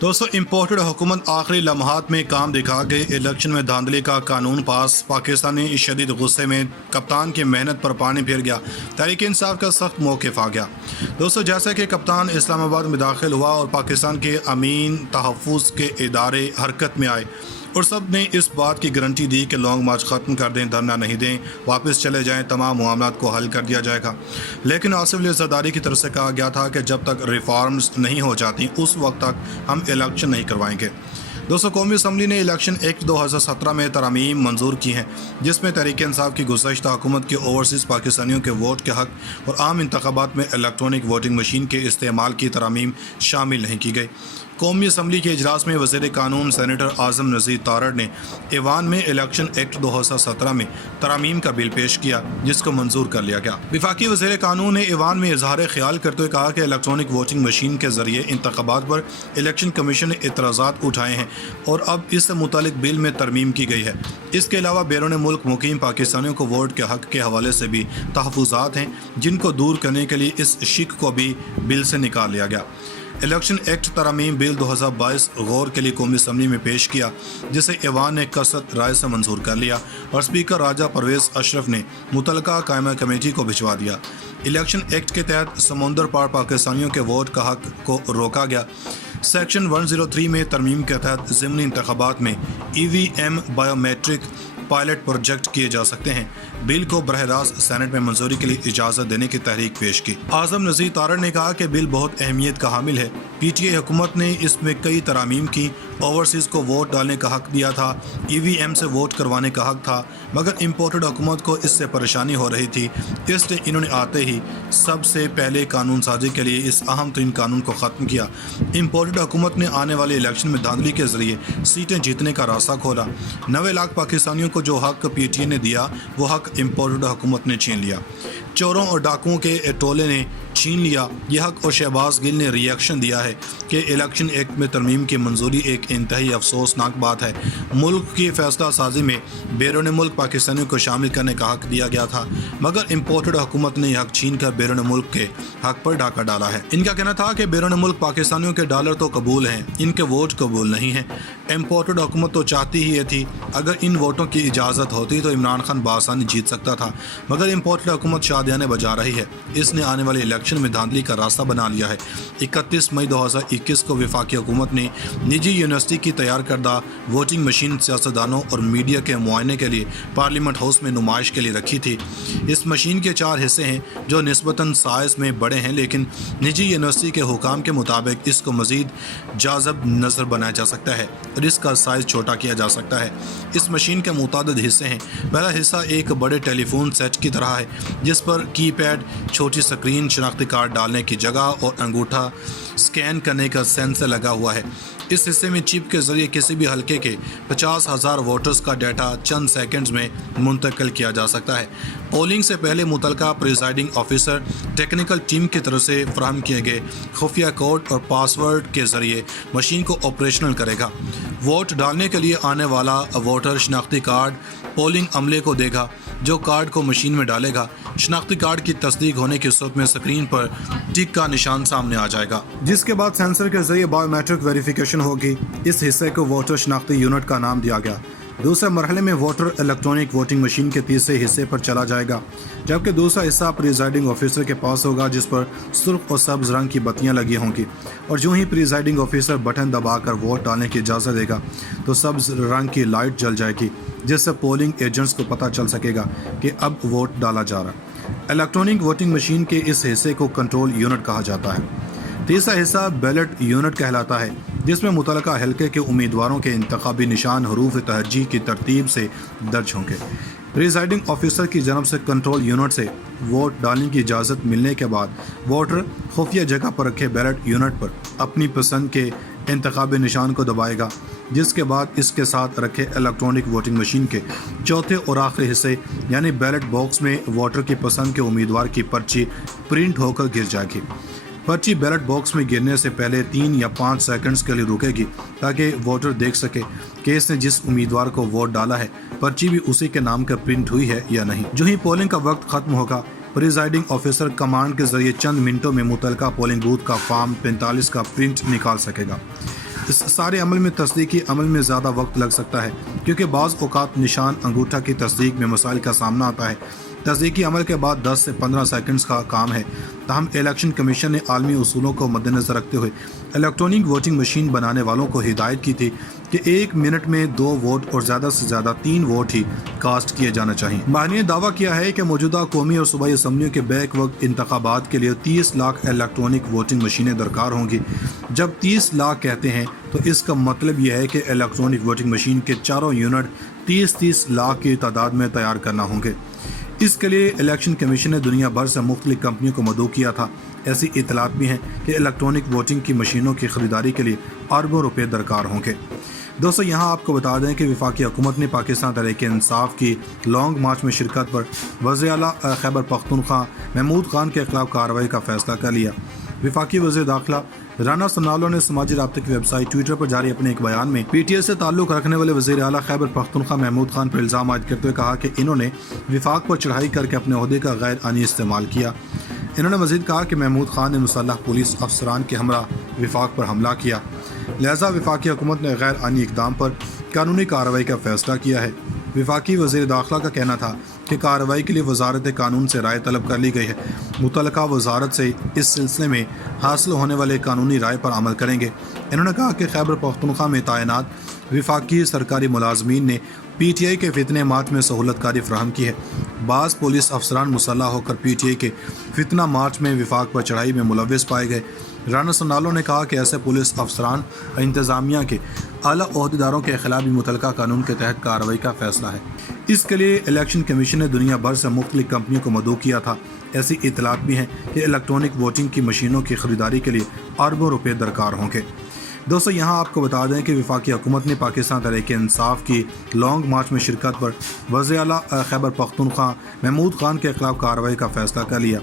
दोस्तों, इम्पोर्टेड हुकूमत आखिरी लम्हात में काम दिखा के इलेक्शन में धांधली का कानून पास। पाकिस्तानी शदीद गुस्से में कप्तान की मेहनत पर पानी फिर गया। तहरीक इंसाफ का सख्त मौक़िफ़ आ गया। दोस्तों, जैसा कि कप्तान इस्लामाबाद में दाखिल हुआ और पाकिस्तान के अमीन तहफ़्फ़ुज़ के इदारे हरकत में आए और सब ने इस बात की गारंटी दी कि लॉन्ग मार्च ख़त्म कर दें, धरना नहीं दें, वापस चले जाएं, तमाम मामलात को हल कर दिया जाएगा। लेकिन आसिफ अली ज़रदारी की तरफ से कहा गया था कि जब तक रिफॉर्म्स नहीं हो जाती उस वक्त तक हम इलेक्शन नहीं करवाएंगे। दोस्तों, कौमी असम्बली ने इलेक्शन एक्ट 2017 में तरमीम मंजूर की हैं, जिसमें तहरीक इंसाफ की गुज़श्ता हुकूमत के ओवरसीज़ पाकिस्तानियों के वोट के हक़ और आम इंतखाबात में इलेक्ट्रॉनिक वोटिंग मशीन के इस्तेमाल की तरमीम शामिल नहीं की गई। कौमी असम्बली के इजलास में वज़ीर कानून सेनेटर आज़म नज़ीर तारड़ ने ईवान में इलेक्शन एक्ट 2017 में तरमीम का बिल पेश किया, जिसको मंजूर कर लिया गया। वफाकी वज़ीर कानून ने ईवान में इजहार ख्याल करते हुए कहा कि इलेक्ट्रॉनिक वोटिंग मशीन के ज़रिए इंतखाबात पर इलेक्शन कमीशन ने एतराज़ात उठाए हैं और अब इससे मुतालिक बिल में तरमीम की गई है। इसके अलावा बैरून मुल्क मुकीम पाकिस्तानियों को वोट के हक़ के हवाले से भी तहफ़्फ़ुज़ात हैं, जिनको दूर करने के लिए इस शिक को भी बिल से निकाल लिया गया। इलेक्शन एक्ट तरमीम बिल 2022 गौर के लिए कौमी असम्बली में पेश किया, जिसे ईवान ने कसरत राय से मंजूर कर लिया और स्पीकर राजा परवेज़ अशरफ ने मुतलका कायमा कमेटी को भिजवा दिया। इलेक्शन एक्ट के तहत समुंदर पार पाकिस्तानियों के वोट का हक़ को रोका गया। सेक्शन 103 में तरमीम के तहत ज़िमनी इंतखाबात में EVM बायोमेट्रिक पायलट प्रोजेक्ट किए जा सकते हैं। बिल को बरह रास्त सेनेट में मंजूरी के लिए इजाज़त देने की तहरीक पेश की। आज़म नज़ीर तारड़ ने कहा कि बिल बहुत अहमियत का हामिल है। PTI हुकूमत ने इसमें कई तरामीम की। ओवरसीज़ को वोट डालने का हक़ दिया था, EVM से वोट करवाने का हक़ था, मगर इम्पोर्टेड हुकूमत को इससे परेशानी हो रही थी, इसलिए इन्होंने आते ही सबसे पहले कानून साजी के लिए इस अहम तरीन कानून को ख़त्म किया। इम्पोर्टेड हुकूमत ने आने वाले इलेक्शन में धांधली के ज़रिए सीटें जीतने का रास्ता खोला। 90 लाख पाकिस्तानियों को जो हक़ PTI ने दिया वो हक़ इम्पोर्टेड हुकूमत ने छीन लिया। चोरों और डाकुओं के टोले ने छीन लिया यह हक़ और शहबाज गिल ने रिएक्शन दिया है कि इलेक्शन एक्ट में तरमीम की मंजूरी एक इंतहाई अफसोसनाक बात है। मुल्क की फैसला साजी में बैरून मुल्क पाकिस्तानियों को शामिल करने का हक़ दिया गया था, मगर इम्पोर्टेड हुकूमत ने यह हक़ छीन कर बैरून मुल्क के हक़ पर डाका डाला है। इनका कहना था कि बैरून मुल्क पाकिस्तानियों के डॉलर तो कबूल हैं, इनके वोट कबूल नहीं हैं। इम्पोर्टेड हुकूमत तो चाहती ही ये थी, अगर इन वोटों की इजाज़त होती तो इमरान खान बासानी जीत सकता था, मगर इम्पोर्टेड हुकूमत शादियाने बजा रही है। इसने आने वाले इलेक्शन में धांधली का रास्ता बना लिया है। 31 मई 2021 को वफाकी हुकूमत ने निजी यूनिवर्सिटी की तैयार करदा वोटिंग मशीन सियासतदानों और मीडिया के मुआयने के लिए पार्लियामेंट हाउस में नुमाइश के लिए रखी थी। इस मशीन के 4 हिस्से हैं जो निस्बतन साइज़ में बड़े हैं, लेकिन निजी यूनिवर्सिटी के हुकाम के मुताबिक इसको मज़ीद जाज़ब नज़र बनाया जा सकता है और इसका साइज़ छोटा किया जा सकता है। इस मशीन के मुतादिद हिस्से हैं। पहला हिस्सा एक बड़े टेलीफोन सेट की तरह है, जिस पर कीपैड, छोटी स्क्रीन, शनाख्ती कार्ड डालने की जगह और अंगूठा स्कैन करने का सेंसर लगा हुआ है। इस हिस्से में चिप के ज़रिए किसी भी हलके के 50,000 वोटर्स का डाटा चंद सेकंड्स में मुंतकिल किया जा सकता है। पोलिंग से पहले मुतलका प्रिजाइडिंग ऑफिसर टेक्निकल टीम की तरफ से फराहम किए गए खुफिया कोड और पासवर्ड के ज़रिए मशीन को ऑपरेशनल करेगा। वोट डालने के लिए आने वाला वोटर शनाख्ती कार्ड पोलिंग अमले को देगा, जो कार्ड को मशीन में डालेगा। शनाख्ती कार्ड की तस्दीक होने की सूरत में स्क्रीन पर टिक का निशान सामने आ जाएगा, जिसके बाद सेंसर के जरिए बायोमेट्रिक वेरिफिकेशन होगी। इस हिस्से को वोटर शनाख्ती यूनिट का नाम दिया गया। दूसरे मरहले में वोटर इलेक्ट्रॉनिक वोटिंग मशीन के तीसरे हिस्से पर चला जाएगा, जबकि दूसरा हिस्सा प्रिजाइडिंग ऑफिसर के पास होगा, जिस पर सुर्ख और सब्ज़ रंग की बत्तियां लगी होंगी। और जो ही प्रिजाइडिंग ऑफिसर बटन दबाकर वोट डालने की इजाज़त देगा तो सब्ज़ रंग की लाइट जल जाएगी, जिससे पोलिंग एजेंट्स को पता चल सकेगा कि अब वोट डाला जा रहा। इलेक्ट्रॉनिक वोटिंग मशीन के इस हिस्से को कंट्रोल यूनिट कहा जाता है। तीसरा हिस्सा बैलेट यूनिट कहलाता है, जिसमें मुतलका हल्के के उम्मीदवारों के इंतखाबी निशान हरूफ तरजीह की तरतीब से दर्ज होंगे। प्रिजाइडिंग ऑफिसर की जानब से कंट्रोल यूनिट से वोट डालने की इजाज़त मिलने के बाद वोटर खुफिया जगह पर रखे बैलेट यूनिट पर अपनी पसंद के इंतखाबी निशान को दबाएगा, जिसके बाद इसके साथ रखे इलेक्ट्रॉनिक वोटिंग मशीन के चौथे और आखिरी हिस्से यानी बैलेट बॉक्स में वोटर की पसंद के उम्मीदवार की पर्ची प्रिंट होकर गिर जाएगी। पर्ची बैलेट बॉक्स में गिरने से पहले 3 या 5 सेकंड्स के लिए रुकेगी, ताकि वोटर देख सके कि इसने जिस उम्मीदवार को वोट डाला है पर्ची भी उसी के नाम का प्रिंट हुई है या नहीं। जो ही पोलिंग का वक्त खत्म होगा, प्रिजाइडिंग ऑफिसर कमांड के जरिए चंद मिनटों में मुतलका पोलिंग बूथ का फॉर्म 45 का प्रिंट निकाल सकेगा। اس سارے عمل میں تصدیقی عمل میں زیادہ وقت لگ سکتا ہے کیونکہ بعض اوقات نشان انگوٹھا کی تصدیق میں مسائل کا سامنا آتا ہے۔ تصدیقی عمل کے بعد 10 سے 15 سیکنڈز کا کام ہے۔ تاہم الیکشن کمیشن نے عالمی اصولوں کو مد نظر رکھتے ہوئے الیکٹرانک ووٹنگ مشین بنانے والوں کو ہدایت کی تھی کہ 1 منٹ میں 2 ووٹ اور زیادہ سے زیادہ 3 ووٹ ہی کاسٹ کیے جانا چاہیے۔ ماہرین نے دعویٰ کیا ہے کہ موجودہ قومی اور صوبائی اسمبلیوں کے بیک وقت انتخابات کے لیے 30 لاکھ الیکٹرانک ووٹنگ مشینیں درکار ہوں گی۔ جب 30 لاکھ کہتے ہیں تو اس کا مطلب یہ ہے کہ الیکٹرانک ووٹنگ مشین کے چاروں یونٹ 30 لاکھ کی تعداد میں تیار کرنا ہوں گے۔ اس کے لیے الیکشن کمیشن نے دنیا بھر سے مختلف کمپنیوں کو مدعو کیا تھا۔ ایسی اطلاعات بھی ہیں کہ الیکٹرانک ووٹنگ کی مشینوں کی خریداری کے لیے اربوں روپے درکار ہوں گے۔ دوستو یہاں آپ کو بتا دیں کہ وفاقی حکومت نے پاکستان تحریک انصاف کی لانگ مارچ میں شرکت پر وزیر اعلیٰ خیبر پختونخوا محمود خان کے خلاف کارروائی کا فیصلہ کر لیا۔ وفاقی وزیر داخلہ رانا سنالو نے سماجی رابطے کی ویب سائٹ ٹویٹر پر جاری اپنے ایک بیان میں پی ٹی آئی سے تعلق رکھنے والے وزیر اعلیٰ خیبر پختونخوا محمود خان پر الزام عائد کرتے ہوئے کہا کہ انہوں نے وفاق پر چڑھائی کر کے اپنے عہدے کا غیر آئینی استعمال کیا۔ انہوں نے مزید کہا کہ محمود خان نے مسلح پولیس افسران کے ہمراہ وفاق پر حملہ کیا، لہذا وفاقی حکومت نے غیر آئینی اقدام پر قانونی کارروائی کا فیصلہ کیا ہے۔ وفاقی وزیر داخلہ کا کہنا تھا کہ کارروائی کے لیے وزارت قانون سے رائے طلب کر لی گئی ہے۔ متعلقہ وزارت سے اس سلسلے میں حاصل ہونے والے قانونی رائے پر عمل کریں گے۔ انہوں نے کہا کہ خیبر پختونخوا میں تعینات وفاقی سرکاری ملازمین نے پی ٹی آئی کے فتنہ مارچ میں سہولت کاری فراہم کی ہے۔ بعض پولیس افسران مسلح ہو کر پی ٹی آئی کے فتنہ مارچ میں وفاق پر چڑھائی میں ملوث پائے گئے۔ رانا سنالو نے کہا کہ ایسے پولیس افسران اور انتظامیہ کے اعلیٰ عہدیداروں کے خلاف بھی متعلقہ قانون کے تحت کارروائی کا فیصلہ ہے۔ اس کے لیے الیکشن کمیشن نے دنیا بھر سے مختلف کمپنیوں کو مدعو کیا تھا۔ ایسی اطلاعات بھی ہیں کہ الیکٹرانک ووٹنگ کی مشینوں کی خریداری کے لیے اربوں روپے درکار ہوں گے۔ دوستو یہاں آپ کو بتا دیں کہ وفاقی حکومت نے پاکستان تحریک انصاف کی لانگ مارچ میں شرکت پر وزیر اعلیٰ خیبر پختونخوا محمود خان کے خلاف کارروائی کا فیصلہ کر لیا۔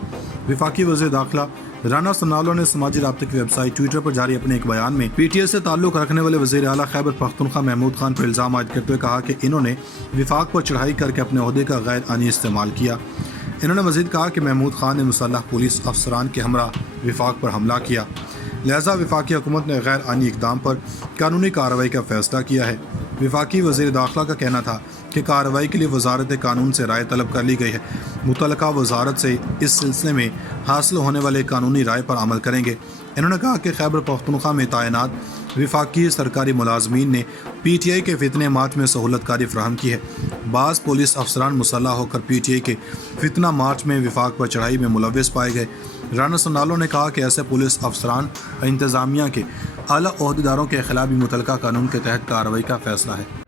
وفاقی وزیر داخلہ رانا سنالو نے سماجی رابطے کی ویب سائٹ ٹویٹر پر جاری اپنے ایک بیان میں پی ٹی آئی سے تعلق رکھنے والے وزیر اعلیٰ خیبر پختونخوا محمود خان پر الزام عائد کرتے ہوئے کہا کہ انہوں نے وفاق پر چڑھائی کر کے اپنے عہدے کا غیر آئینی استعمال کیا۔ انہوں نے مزید کہا کہ محمود خان نے مسلح پولیس افسران کے ہمراہ وفاق پر حملہ کیا، لہذا وفاقی حکومت نے غیر آئینی اقدام پر قانونی کارروائی کا فیصلہ کیا ہے۔ وفاقی وزیر داخلہ کا کہنا تھا کہ کارروائی کے لیے وزارت قانون سے رائے طلب کر لی گئی ہے۔ متعلقہ وزارت سے اس سلسلے میں حاصل ہونے والے قانونی رائے پر عمل کریں گے۔ انہوں نے کہا کہ خیبر پختونخوا میں تعینات وفاقی سرکاری ملازمین نے پی ٹی آئی کے فتنہ مارچ میں سہولت کاری فراہم کی ہے۔ بعض پولیس افسران مسلح ہو کر پی ٹی آئی کے فتنہ مارچ میں وفاق پر چڑھائی میں ملوث پائے گئے۔ رانا سنالو نے کہا کہ ایسے پولیس افسران اور انتظامیہ کے اعلیٰ عہدیداروں کے خلاف بھی متعلقہ قانون کے تحت کارروائی کا فیصلہ ہے۔